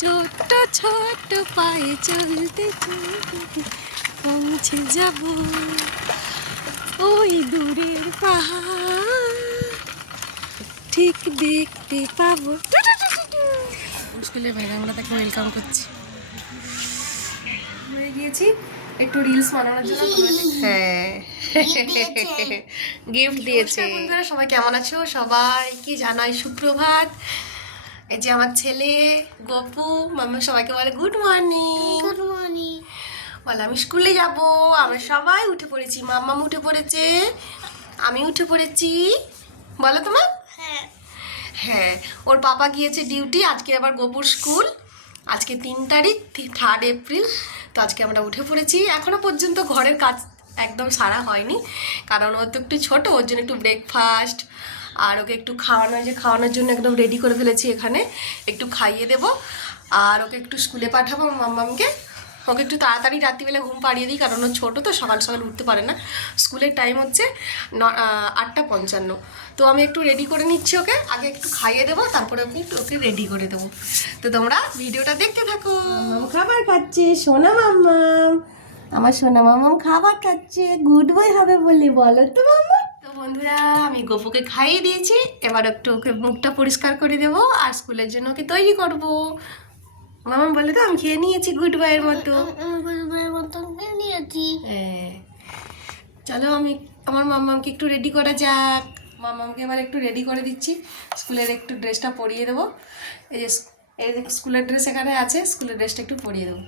ছোট্ট ছোট্ট পায়ে চলতে চলতে পৌঁছে যাব। ওই দূরের পাহাড় ঠিক দেখতে পাবো। স্কুলের আমরা তাকে ওয়েলকাম করছি। হয়ে গিয়েছি একটু রিলস বানানোর জন্য। হ্যাঁ। গিফট দিয়েছে। বন্ধুরা সবাই কেমন আছো? সবাই কি জানাই সুপ্রভাত? এই যে আমার ছেলে গপু মামা সবাইকে বলে গুড মর্নিং গুড মর্নিং বলে আমি স্কুলে যাব। আমরা সবাই উঠে পড়েছি। মাম্মাম উঠে পড়েছে। আমি উঠে পড়েছি। বলো তোমার? হ্যাঁ। হ্যাঁ ওর পাপা গিয়েছে ডিউটি আজকে আবার গোপুর স্কুল। আজকে তিন তারিখ থার্ড এপ্রিল তো আজকে আমরা উঠে পড়েছি। এখনও পর্যন্ত ঘরের কাজ একদম সারা হয়নি। কারণ ও তো একটু ছোটো ওর জন্য একটু ব্রেকফাস্ট আর ওকে একটু খাওয়ানো যে খাওয়ানোর জন্য একদম রেডি করে ফেলেছি এখানে। একটু খাইয়ে দেবো। আর ওকে একটু স্কুলে পাঠাবো মাম্মামকে। ওকে একটু তাড়াতাড়ি রাত্রিবেলা ঘুম পাড়িয়ে দিই কারণ ও ছোটো তো সকাল সকাল উঠতে পারে না। স্কুলের টাইম হচ্ছে ন আটটা পঞ্চান্ন। তো আমি একটু রেডি করে নিচ্ছি ওকে। আগে একটু খাইয়ে দেবো তারপরে ওকে একটু ওকে রেডি করে দেবো। তো তোমরা ভিডিওটা দেখতে থাকো। খাবার খাচ্ছে সোনা মাম্মাম। আমার সোনা মামাম খাবার খাচ্ছে গুড বয় হবে বলে বলো তো মাম্মা তো বন্ধুরা আমি গোপুকে খাইয়ে দিয়েছি। এবার একটু ওকে মুখটা পরিষ্কার করে দেবো আর স্কুলের জন্য ওকে তৈরি করব। মামা বলে তো আমি খেয়ে নিয়েছি গুড বয়ের মতো। হ্যাঁ। চলো আমি আমার মাম্মামকে একটু রেডি করা যাক। মাম্মামকে এবার একটু রেডি করে দিচ্ছি। স্কুলের একটু ড্রেসটা পরিয়ে দেবো। এই যে এই যে স্কুলের ড্রেস এখানে আছে স্কুলের ড্রেসটা একটু পরিয়ে দেবো।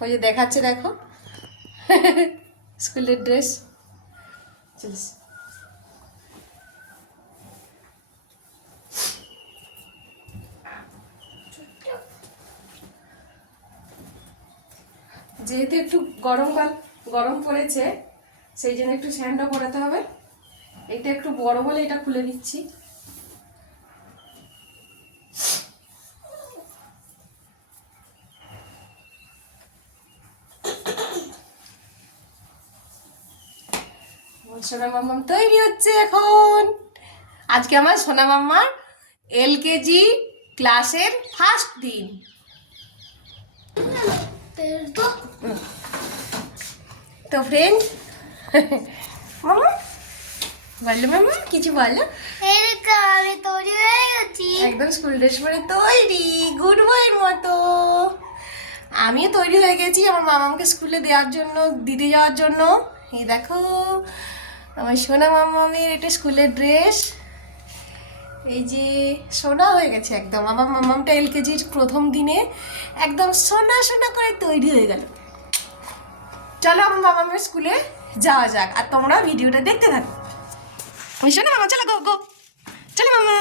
ওই যে দেখাচ্ছে দেখো। স্কুলের ড্রেস চলিস। যেহেতু একটু গরমকাল গরম পড়েছে, সেই জন্য একটু স্যান্ডও করাতে হবে। এটা একটু বড় বলে এটা খুলে দিচ্ছি সোনা মাম্মাম তৈরি হচ্ছে এখন। আজকে আমার সোনা মাম্মার এলকেজি ক্লাসের ফার্স্ট দিন। তো ফ্রেন্ড মামা বলল মামা কিছু বলো? আমি তৈরি হয়ে গেছি। একদম স্কুল ড্রেস পরে তৈরি গুড বয়ের মতো। আমিও তৈরি হয়ে গেছি আমার মামাকে স্কুলে দেওয়ার জন্য দিতে যাওয়ার জন্য। এই দেখো আমার সোনা মামামের এটা স্কুলের ড্রেস। এই যে সোনা হয়ে গেছে একদম। আমার মামামটা এলকেজির প্রথম দিনে একদম সোনা সোনা করে তৈরি হয়ে গেল। চলো আমার মামামের স্কুলে যাওয়া যাক আর তোমরা ভিডিওটা দেখতে থাকো। শোনো মামা, চলো গো গো। চলো মামা।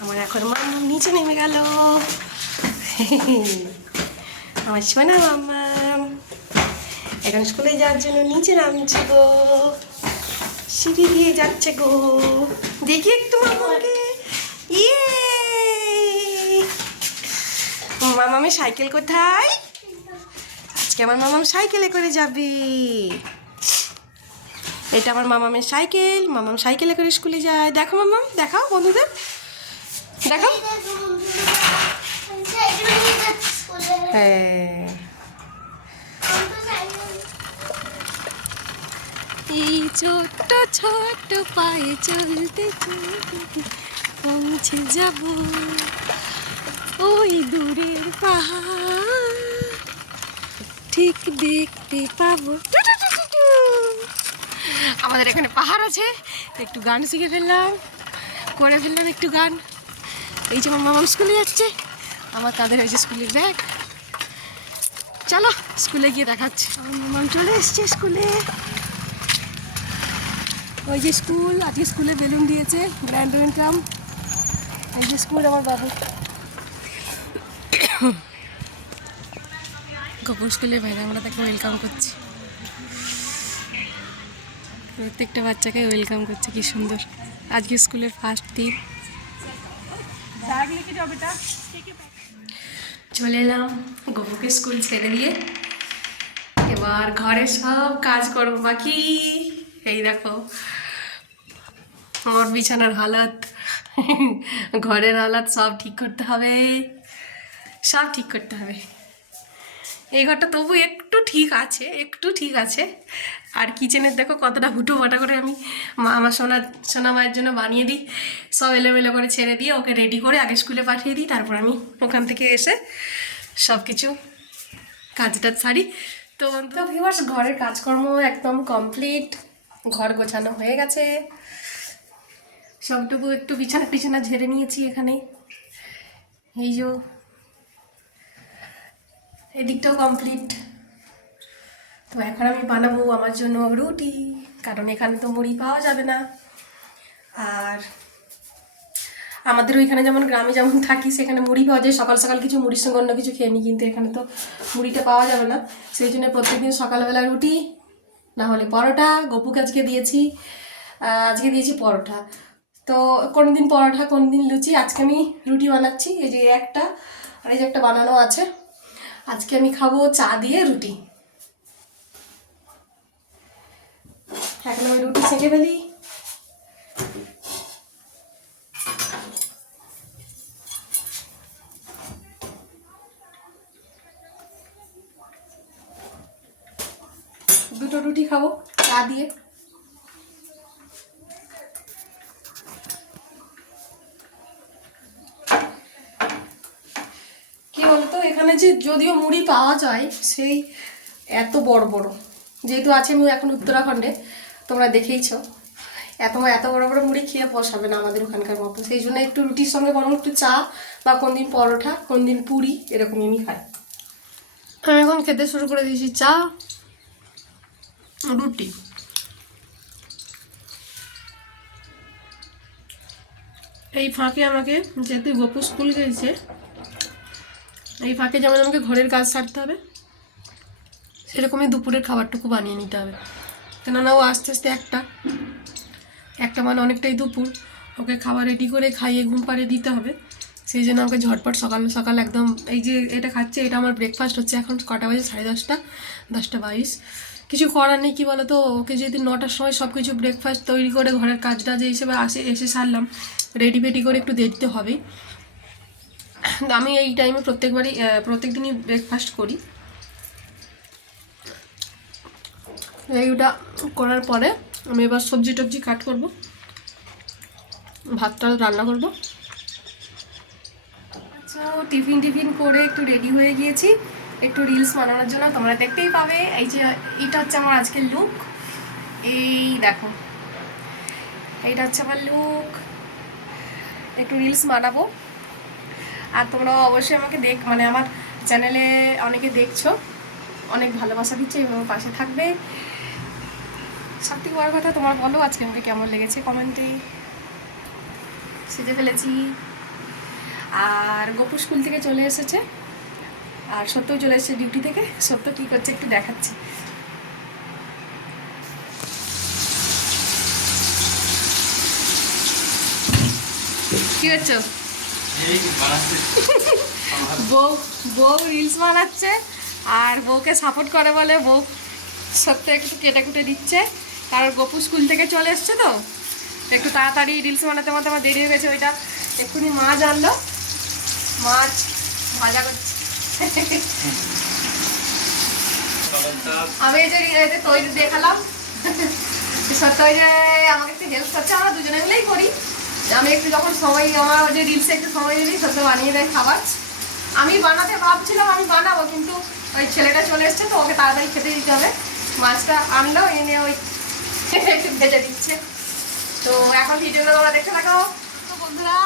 আমার এখন মামা নিচে নেমে গেল। আমার শোনা মামা। এখন স্কুলে যাওয়ার জন্য নিচে নামছে গো। সিঁড়ি দিয়ে যাচ্ছে গো। দেখি একটু মামাকে। ইয়ে! মামামের সাইকেল কোথায়? আজকে আমার মামাম সাইকেলে করে যাবে। এটা আমার মামামের সাইকেল। মামাম সাইকেলে করে স্কুলে যায়। দেখো মামাম দেখাও বন্ধুদের। দেখাও। হ্যাঁ। এই ছোট্ট ছোট্ট পায়ে চলতে পৌঁছে যাব, ওই দূরের পাহাড় ঠিক দেখতে পাবো। আমাদের এখানে পাহাড় আছে, একটু গান শিখে ফেললাম, করে ফেললাম একটু গান। এই যে আমার মামাম স্কুলে যাচ্ছে, আমার তাদের হয়েছে স্কুলের ব্যাগ। চলো, স্কুলে গিয়ে দেখাচ্ছি। আমার মামাম চলে এসছে স্কুলে। ওই যে স্কুল, আজকে স্কুলে বেলুন দিয়েছে গ্র্যান্ড ওয়েলকাম এই যে স্কুল, আমার বাবু। গোপুর স্কুলের বাইরে আমরা তাকে ওয়েলকাম করছি। প্রত্যেকটা বাচ্চাকে ওয়েলকাম করছে, কি সুন্দর। আজকে স্কুলের ফার্স্ট দিন। চলে এলাম গোপুকে স্কুল ছেড়ে দিয়ে। এবার ঘরে সব কাজ করব বাকি। এই দেখো, আমার বিছানার হালত, ঘরের হালত সব ঠিক করতে হবে, সব ঠিক করতে হবে। এই ঘরটা তবু একটু ঠিক আছে, একটু ঠিক আছে। আর কিচেনের দেখো কতটা হুটু বাটা করে আমি মা আমার সোনা সোনা মায়ের জন্য বানিয়ে দিই। সব এলোমেলো করে ছেড়ে দিয়ে ওকে রেডি করে আগে স্কুলে পাঠিয়ে দিই, তারপর আমি ওখান থেকে এসে সব কিছু কাজটা সারি। তো তো ভিউয়ার্স ঘরের কাজকর্ম একদম কমপ্লিট ঘর গোছানো হয়ে গেছে। সবটুকু একটু বিছানা টিছানা ঝেড়ে নিয়েছি এখানে। এই যে এদিকটাও কমপ্লিট তো এখন আমি বানাবো আমার জন্য রুটি, কারণ এখানে তো মুড়ি পাওয়া যাবে না। আর আমাদের ওইখানে যেমন গ্রামে যেমন থাকি, সেখানে মুড়ি পাওয়া যায়। সকাল সকাল কিছু মুড়ির সঙ্গে অন্য কিছু খেয়ে নিই কিন্তু এখানে তো মুড়িটা পাওয়া যাবে না। সেই জন্য প্রত্যেকদিন সকালবেলা রুটি না হলে পরোটা, গপুকে আজকে দিয়েছি আজকে দিয়েছি পরোটা। তো কোনোদিন পরোটা, কোনোদিন লুচি, আজকে আমি রুটি বানাচ্ছি, এই যে একটা, আর এই যে একটা বানানো আছে। আজকে আমি খাব চা দিয়ে রুটি। এখন আমি রুটি ছেঁকে ফেলি। রুটি খাব, চা দিয়ে। কি বলতো, এখানে যে যদিও মুড়ি পাওয়া যায়, সেই এত বড় বড়। যেহেতু আছে আমি এখন উত্তরাখণ্ডে, তোমরা দেখেইছো। এত এত বড় বড় মুড়ি খেয়ে বসাবে না আমাদের ওখানকার মতো। সেই জন্য একটু রুটির সঙ্গে বরং একটু চা বা কোনদিন পরোটা কোনদিন পুরি, এরকমই আমি খাই। আমি এখন খেতে শুরু করে দিয়েছি চা। রুটি। এই ফাঁকে আমাকে যেহেতু গপু স্কুল গেছে, এই ফাঁকে যেমন আমাকে ঘরের কাজ সারতে হবে, সেরকমই দুপুরের খাবারটুকু বানিয়ে নিতে হবে। কেননা ও আস্তে আস্তে একটা একটা মানে অনেকটাই দুপুর, ওকে খাবার রেডি করে খাইয়ে ঘুম পাড়িয়ে দিতে হবে। সেই জন্য আমাকে ঝটপট সকাল সকাল একদম এই যে এটা খাচ্ছে, এটা আমার ব্রেকফাস্ট হচ্ছে এখন কটা বাজে? সাড়ে দশটা দশটা বাইশ। কিছু করার নেই, কি বলো তো ওকে যদি নটার সময় সব কিছু ব্রেকফাস্ট তৈরি করে ঘরের কাজটা যে হিসেবে আসে, এসে সারলাম রেডি ফেডি করে একটু দিতে হবেই। আমি এই টাইমে প্রত্যেকবারই প্রত্যেক দিনই ব্রেকফাস্ট করি। এইটা করার পরে আমি এবার সবজি টবজি কাট করব, ভাতটা রান্না করব। আচ্ছা টিফিন টিফিন করে একটু রেডি হয়ে গিয়েছি। একটু রিলস বানানোর জন্য তোমরা দেখতেই পাবে। এই যে এটা হচ্ছে আমার আজকের লুক এই দেখো, এইটা হচ্ছে আমার লুক একটু রিলস বানাবো। আর তোমরা অবশ্যই আমাকে দেখ মানে আমার চ্যানেলে অনেকে দেখছ, অনেক ভালোবাসা দিচ্ছে এবং পাশে থাকবে। সব থেকে বড় কথা, তোমার বলো আজকে আমাকে কেমন লেগেছে কমেন্টে সেজে ফেলেছি। আর গপু স্কুল থেকে চলে এসেছে। আর সত্যও চলে এসেছে ডিউটি থেকে। সত্য কী করছে একটু দেখাচ্ছি। কি হচ্ছে বউ বউ রিলস বানাচ্ছে আর বউকে সাপোর্ট করে বলে বউ সত্য একটু কেটে কুটে দিচ্ছে। কারণ গপু স্কুল থেকে চলে এসছে তো। একটু তাড়াতাড়ি রিলস বানাতে বানাতে আমার দেরি হয়ে গেছে, ওইটা এক্ষুনি মাছ আনলো মাছ ভাজা করছে। আমি এই যে তৈরি দেখালাম। যে একটু হেল্প আমরা দুজনে মিলেই করি। আমি একটু যখন সময়, আমার যে রিলসে একটু সময় বানিয়ে দেয় খাবার। আমি বানাতে ভাবছিলাম, আমি বানাবো, কিন্তু ওই ছেলেটা চলে এসছে, তো ওকে তাড়াতাড়ি খেতে দিতে হবে। মাছটা আনলো, এনে ওই একটু ভেজে দিচ্ছে। তো এখন ভিডিওটা তোমরা দেখতে থাকো? তো বন্ধুরা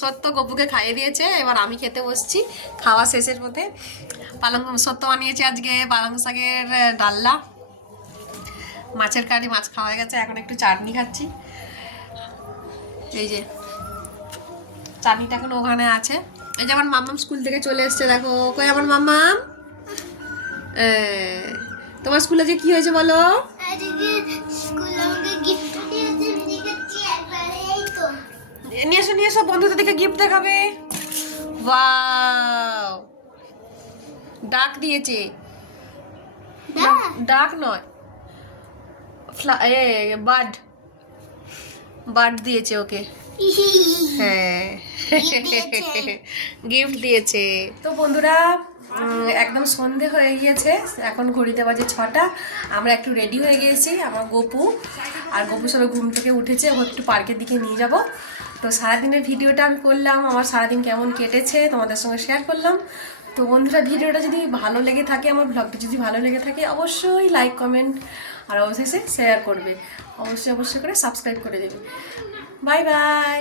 সত্য গপুকে খাইয়ে দিয়েছে, এবার আমি খেতে বসছি, খাওয়া শেষের পথে। পালং সত্য বানিয়েছে আজকে, পালং শাকের ডাল্লা মাছের কারি, মাছ খাওয়া গেছে, এখন একটু চাটনি খাচ্ছি। এই যে চাটনিটা এখন ওখানে আছে। এই যে আমার মাম্মাম স্কুল থেকে চলে এসছে, দেখো। কই আমার মাম্মাম? তোমার স্কুলে যে কি হয়েছে বলো? নিয়ে এসো নিয়ে এসো বন্ধুদের দিকে গিফট দেখাবে। ওয়াও ডাক দিয়েছে। ডাক নয়। A bird. বার্ড দিয়েছে ওকে। হ্যাঁ। গিফট দিয়েছে। তো বন্ধুরা একদম সন্ধে হয়ে গিয়েছে। এখন ঘড়িতে বাজে ছটা। আমরা একটু রেডি হয়ে গিয়েছি আমার গপু। আর গপু সবাই ঘুম থেকে উঠেছে ওকে একটু পার্কের দিকে নিয়ে যাব। তো সারাদিনের ভিডিওটা আমি করলাম, আমার সারাদিন কেমন কেটেছে তোমাদের সঙ্গে শেয়ার করলাম। তো বন্ধুরা, ভিডিওটা যদি ভালো লেগে থাকে, আমার ব্লগটা যদি ভালো লেগে থাকে, অবশ্যই লাইক কমেন্ট আর অবশেষে শেয়ার করবে। অবশ্যই অবশ্যই করে সাবস্ক্রাইব করে দেবে। Bye bye